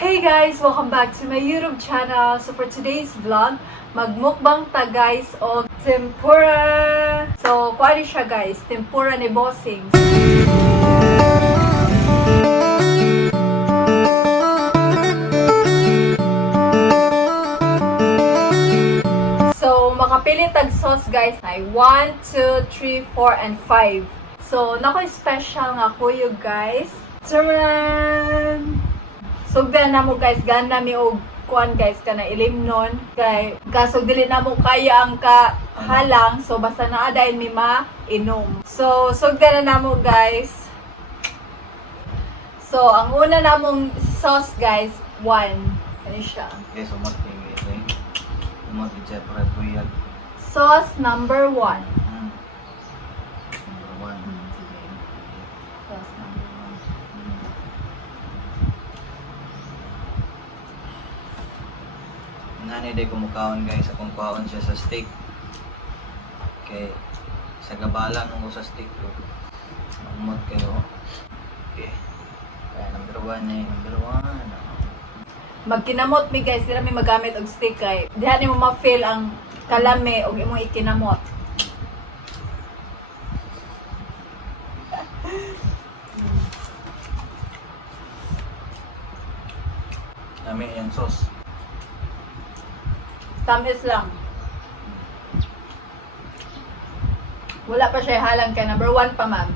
Hey guys! Welcome back to my YouTube channel. So for today's vlog, magmukbang ta guys o tempura. So kuwari siya guys, tempura ni Bossing. So makapili tag sauce guys ay 1, 2, 3, 4, and 5. So nakoy special nga kuyo guys. Taran! Sugdan na mo guys, gana mi og kuan guys kana ilimnon kay kasog dili na mo kaya ang kahalang, so basta naa dahil mi mainom. So sugdan na mo guys. So ang una namong sauce guys, 1. Ano siya? Okay, so mas tinggi ito eh. Mas i-separate ko yan. Sauce number 1. Number one. Sauce number 1. Nanay day kumukhaon guys, akong kuhaon siya sa stick. Okay, sa gabalan mo sa stick ko. Mamot kayo. Okay. Kaya number 1 na number 1. Magkinamot mi guys, dira mi magamit og stick kay diha nimo ma-feel ang kalame og imong ikinamot. Dami yung sauce. Tamis lang. Wala pa siya halang kay number 1 pa ma'am.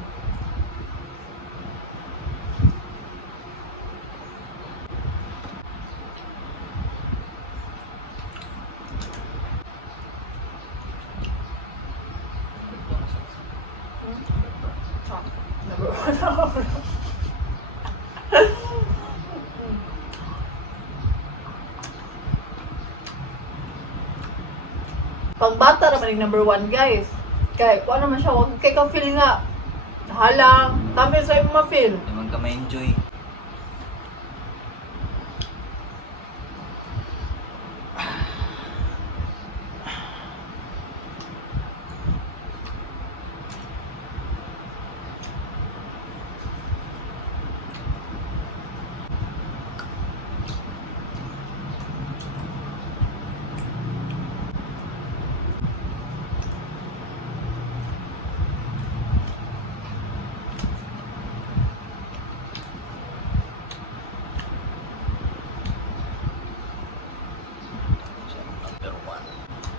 Number 1. Pag bata naman yung number 1 guys. Kaya kung ano man siya, huwag kay ka-feel nga. Halang, tamis sa imong ma-feel. Naman ka ma-enjoy.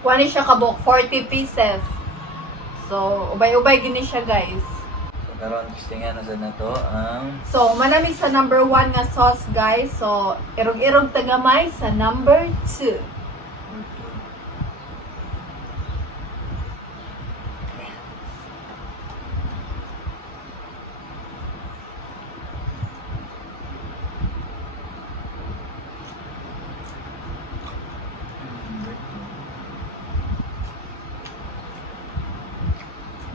Kuha siya kabok, 40 pieces. So, ubay-ubay gini siya guys. So karon testingan na sa nato ang So, manami sa number 1 nga sauce guys. So, irog-irog tagamay sa number 2.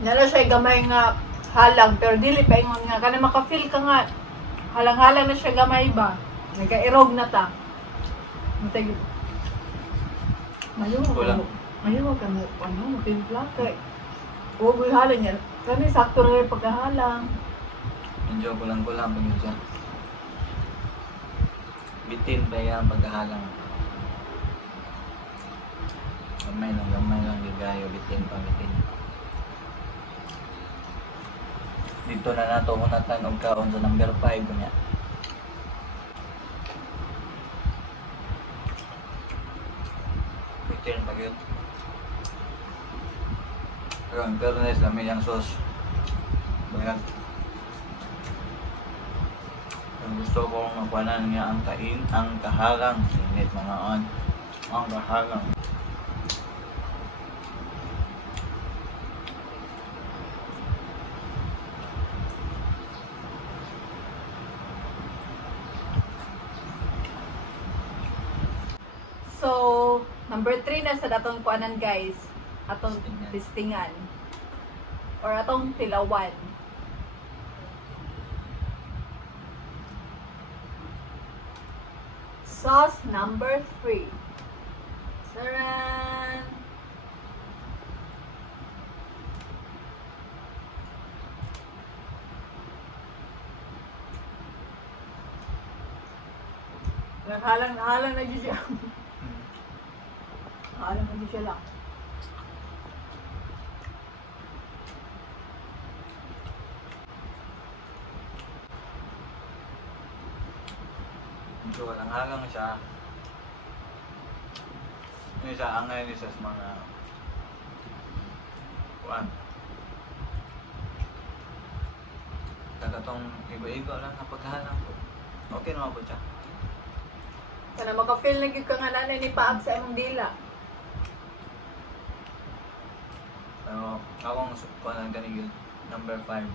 Nala siya gamay nga halang, pero dili pa ingon nga kana maka-feel ka nga halang-halang na siya gamay ba. Nagka-irog na ta. Matay. Mayo Kulang. ka mo ano, timpla kay. Huwag halang yan. Kani sakto na yung pagkahalang. enjoy ko lang pag siya. Bitin pa yan pagkahalang. Gamay lang gigayo, bitin pa bitin. Dito na nato unatan og kaon sa number 5 niya. Bitin pa gyud. Pero ang fairness lami ang sauce. Bayad. Ang gusto ko makuhanan nga ang kahalang. Init mga on. Ang kahalang. So, number 3 na sa datong kuanan guys. Atong testingan. Or atong tilawan. Sauce number 3. Saran! Halang na dyan siya. Halang na dyan siya lang. So, walang halang siya. Yung isa, ang ngayon isa sa mga kuwan. Kagatong iba-iba lang ang paghahalang ko. Okay naman po siya. Kana maka-feel na gyud ka nga nanay ni paag sa imong dila. Pero akong kuwan gani yun, number 5.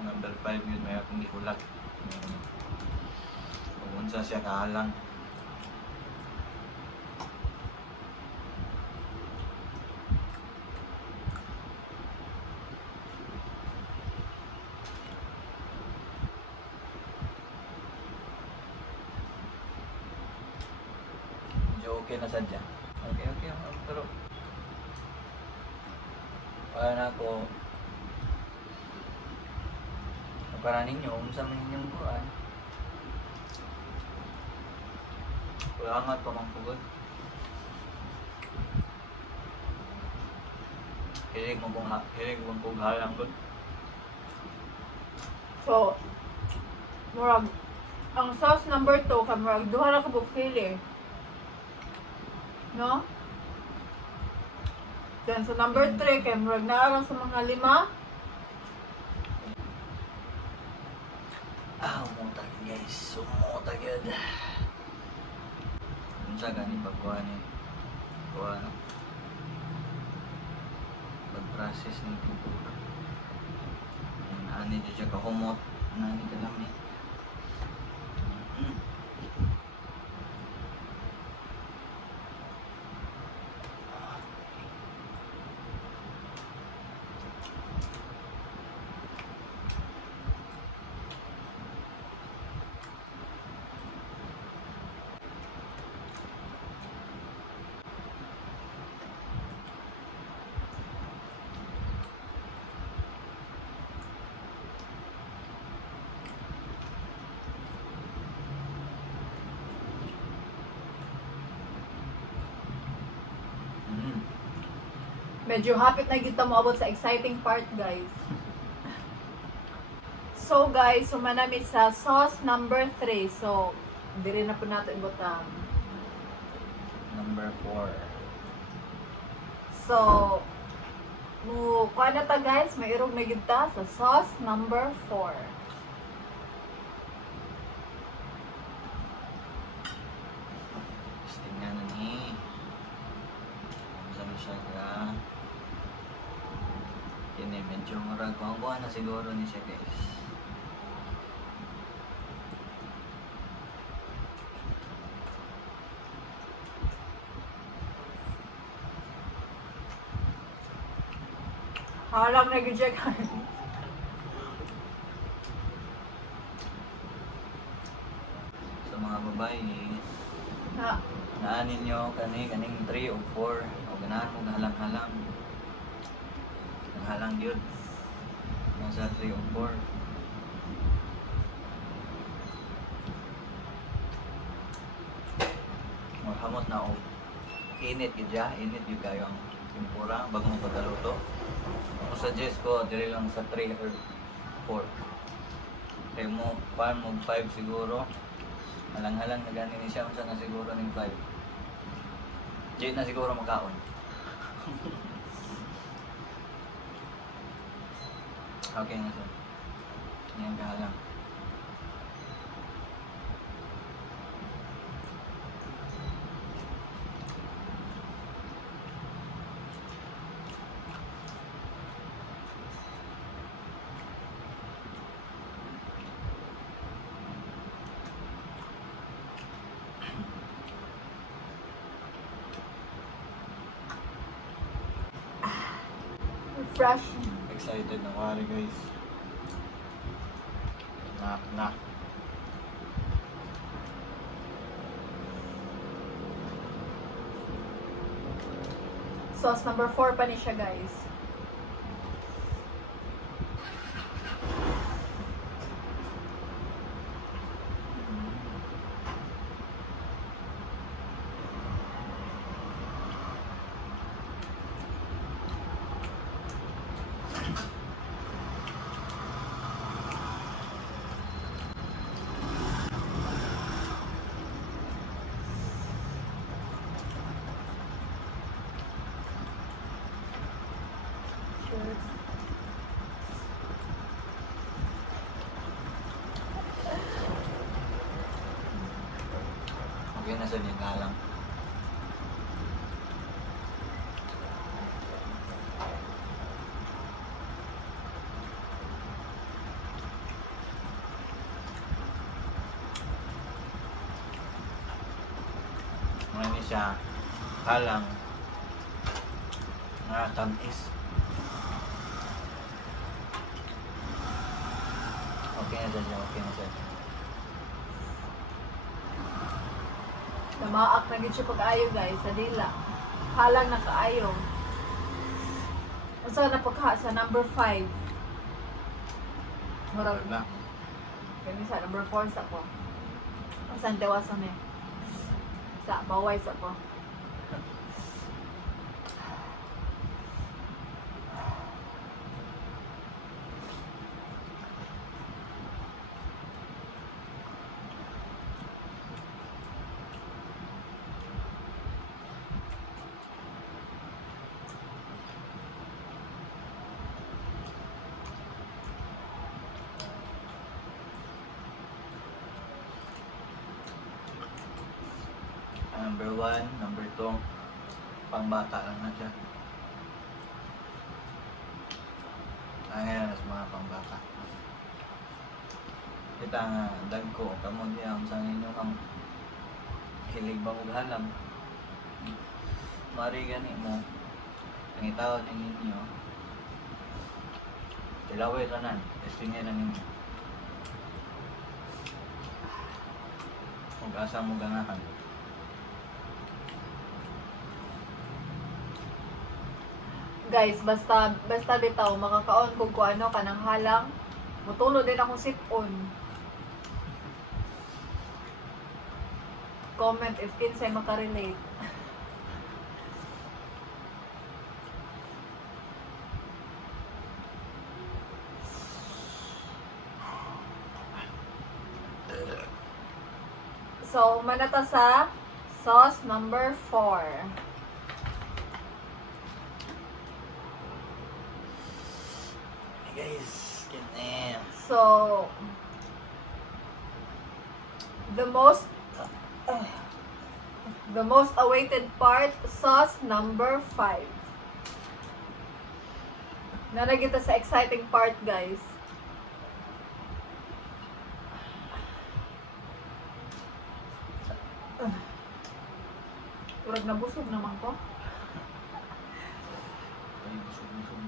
Ang number 5 yun, may akong gihulat. Kung unsa siya kahalang. Okay na sadya. Okay. Pero para na ako para ninyo, sa man inyong kuhan. Kulangan pa mang pugod. Hilig mo kung halang ko. So, murag ang sauce number 2 ka murag duha ra ka bukili. No? Then sa number 3 kay murag naarang sa mga 5. Umuta guys. Umuta gyud. Unsa gani pagkuha ni kuha no? Pag-process ng kultura. Ani di siya kahumot, ani kalami. Medyo hapit na kita mo abot sa exciting part, guys. So, guys, sumanami sa sauce number 3. So, diri na po natin butang. Number 4. So, kuha na ta, guys. May irog na kita sa sauce number 4. Tingnan na ni. Saan siya ka? Kini medyo murag kuha na siguro ni siya guys. Halang na gyud Sa mga babae, Ha, naanin nyo kaning 3 o 4 o ganahan mo halang-halang. Ang halang yun. Nasa 3 o 4. Hamot na o. Init yun dya. Init yun kayo ang tempura bago mo pagkaluto. Ang suggest ko, dili lang sa 3 or 4. Kaya mo, pan mo 5 siguro. Halang-halang na ganin siya. Unsa na siguro ng 5. Di na siguro makaon. Okay na siya. Yan kahalang. refreshing. Excited na wari guys. Na. Sauce number 4 pa ni siya, guys. Okay na sa lang. Ngayon siya halang nga tamis. Okay na siya, okay na siya. Namaak na gid siya pag-ayo guys, sa dila. Halang na kaayo. Unsa na pagka sa number 5? Murag Na. kami sa number 4 sa ko. Unsa dewasan eh. Sa baway sa ko. Number 1, number 2, pangbata lang na siya. Ngayon, mas mga pangbata. Kita nga, dag ko, kamo niya, kung saan ninyo kang hilig bang halam. Mari gani mo, ang itawad ninyo, tilaway tanan, estingin na ninyo. Kung asa mo ganahan. Guys, basta bitaw makakaon kung ano kanang halang. Mutulo din akong sipon. Comment if kinsay makarelate. So, manata sa sauce number 4. Guys, ganyan. So, the most awaited part, sauce number 5. Nanagita sa exciting part, guys. Urag nabusog naman ko. Ay, busog-busog.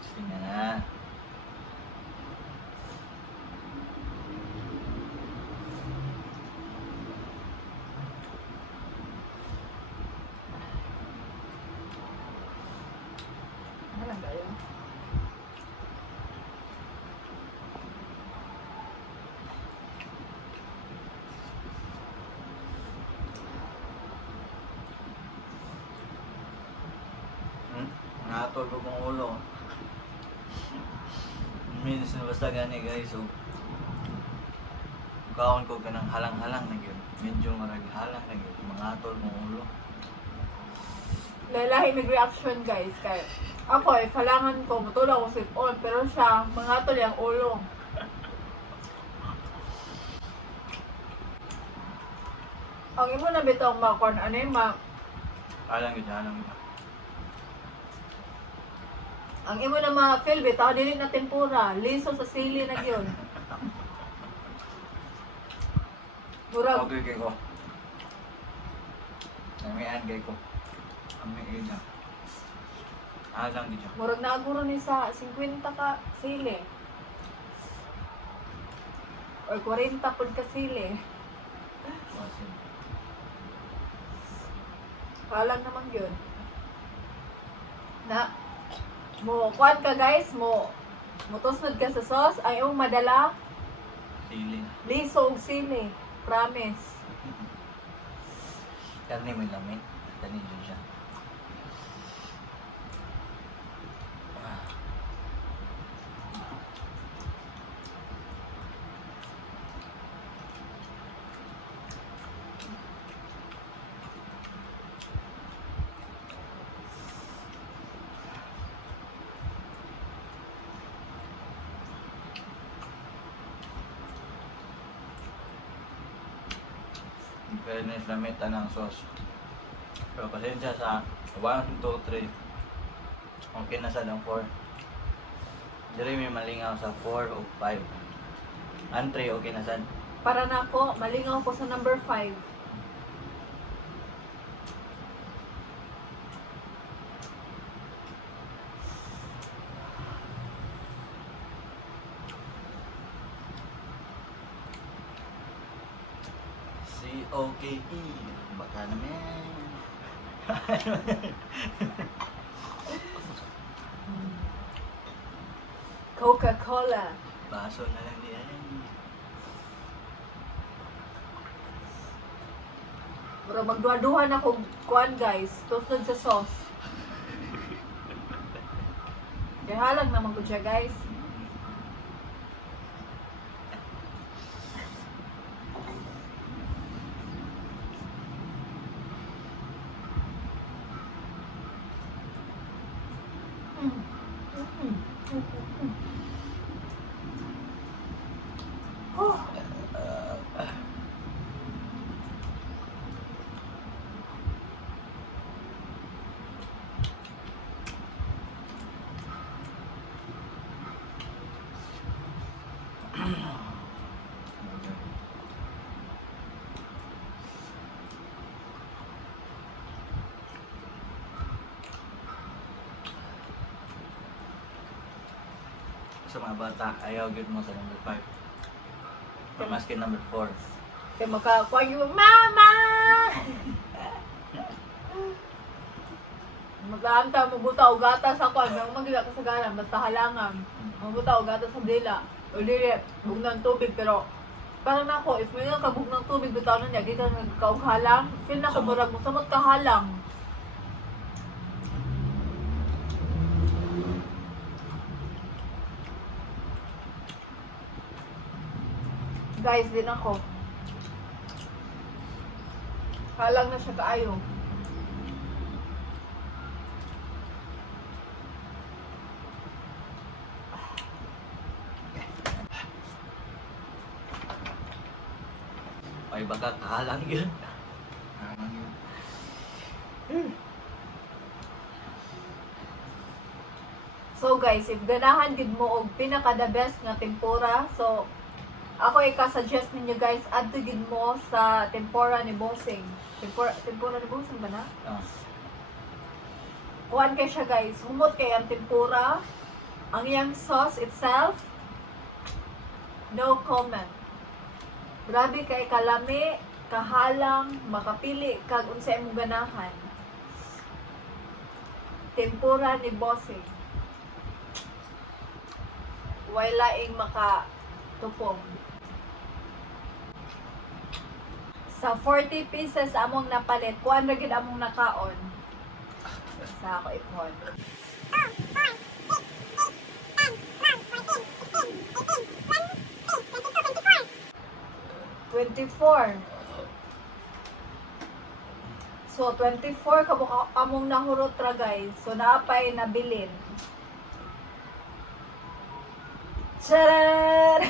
Sige na. Ano lang tayo? Natol ko kong ulo. Minsan basta gani guys, so kaon ko kanang halang-halang na yun. Medyo marag halang na yun. Mga atol kong ulo. Lalahi reaction guys. Kaya ako falangan ko, matulog ko sip-on. Pero siya, mga tol yung ulo. Ang imo na bitaw makon, ano yung Halang yun, halang yun. ang imo na ma-feel bitaw, dili na tempura. Liso sa sili na yun. Murag, Okay, kay ko. Namian kay ko. Amiin na. Halang yun. murag naaguro ni sa 50 ka sili. Or 40 pud ka sili. Wasin. Halang naman yun. Na, mo, kuan ka guys, mo tusnod ka sa sauce, ay yung madala, Sili. liso og sili. Promise. Karne may lamin. Dani dyan siya. In fairness, lamitan ng sauce. Pero pasensya sa 1, 2, 3. Okay na sa ng 4. Diri may malingaw sa 4 o 5. Ang 3 okay na sad. Para na ako, malingaw ko sa number 5. C-O-K-E. Baka naman. Coca-Cola. Baso na lang diyan. Pero magduha-duhan ako kuan guys. Toasted sa sauce. Kaya halang naman ko siya guys. Oh. Sa mga bata, ayaw good mo sa number 5. Maski number 4. Kaya makakuha yung mama! Maglaanta, mabuta o gata sa kwan. Ang magila ka sa galang, basta halangan. Mabuta o gata sa dila. O dili, bug ng tubig. Pero, parang ako, if may nga kabug ng tubig, bitaw na niya, di ka nagkaughalang. Feel na ko, Samot. murag mo, samot kahalang. Guys, din ako. Halang na siya kaayo. Ay baka kahalang yun. Kahalang yun. So guys, if ganahan gid mo og pinaka the best nga tempura, so ako ika-suggest ninyo guys, add to gid mo sa tempura ni Bossing. Tempura ni Bossing ba na? Ah. Kuhan kay siya guys, humot kay ang tempura, ang iyang sauce itself, no comment. Grabe kay kalami, kahalang, makapili, kag unsay imong ganahan. Tempura ni Bossing. Wala ing makatupong. Sa 40 pieces among napalit, kuan ra gid among nakaon. Sa ako ipon. 24. So 24 kabuka among nahurot ra guys. So naapay nabilin. Charan!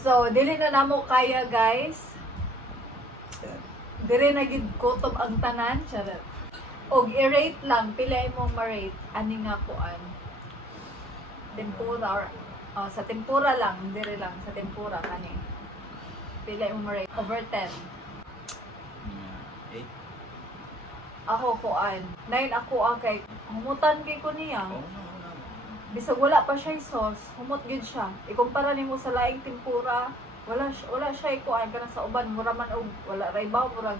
So, dili na namo kaya guys. Dili na gid kutob ang tanan. Charan. Og i-rate lang, pila imong ma-rate ani nga kuan. Tempura or sa tempura lang, dili lang sa tempura kani. Pila imong ma-rate over 10. 8. Ako kuan. 9 ako ang kay humutan kay ko niya. Oh, no. Bisag wala pa siya sauce, humot gid siya. Ikumpara nimo sa laing tempura, wala siya kuan kana sa uban, mura man og wala ra ibaw, murag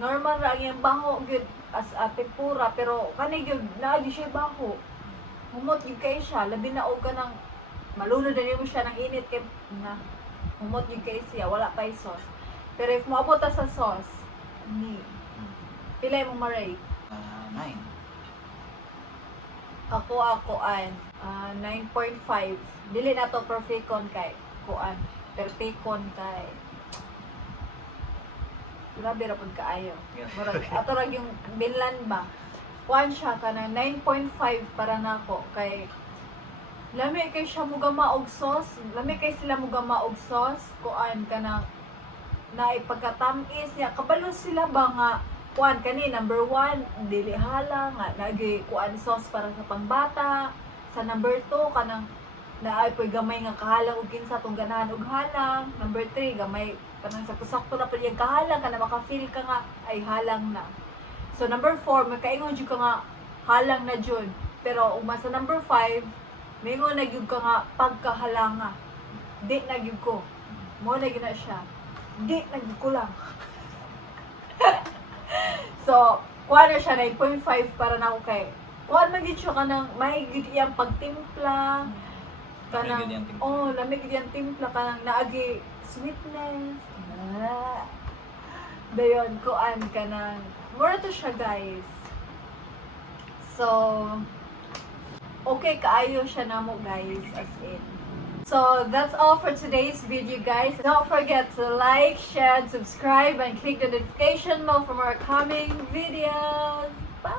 normal ra ang iyang baho gid as a tempura, pero kani gyud naa di siya baho. Humot gid kay siya, labi na og kanang malunod na nimo siya ng init kay na humot gid kay siya, wala pa sauce. Pero if moabot ta sa sauce, ni pila mo ma-rate? 9. Ako an 9.5. Dili na to perfecon kay kuan. Perfecon kay. Grabe ra pud kaayo. Murag ato ra yung Binlan ba. Kuan siya kana 9.5 para nako kay Lami kay siya mo gama og sauce. Lami kay sila mo gama og sauce. Kuan ka na ipagkatamis niya. Kabalo sila ba nga kuan kani number 1 dili hala nga nagi kuan sauce para sa pangbata. Sa number 2 kanang naay poy gamay nga kahalang og kinsa tong ganahan og halang. Number 3 gamay kanang sakto-sakto na pa yung kahalang kana maka-feel ka nga ay halang na. So number 4 makaingon jud ka nga halang na jud. Pero uma sa number 5 mingon na gyud ka nga pagkahalanga. Di na gyud ko. Mo na gyud na siya. Di na gyud ko lang. So, kuha na siya 9.5 para na ako kay. Kuha man gyud siya kanang may gyud iyang pagtimpla. Lamig gyud iyang timpla. Oh, lamig gyud iyang timpla kanang naagi sweetness. Dayon kuan kanang mura to siya guys. So, okay kaayo siya namo guys as in. So that's all for today's video guys. Don't forget to like, share, and subscribe and click the notification bell for more coming videos. Bye!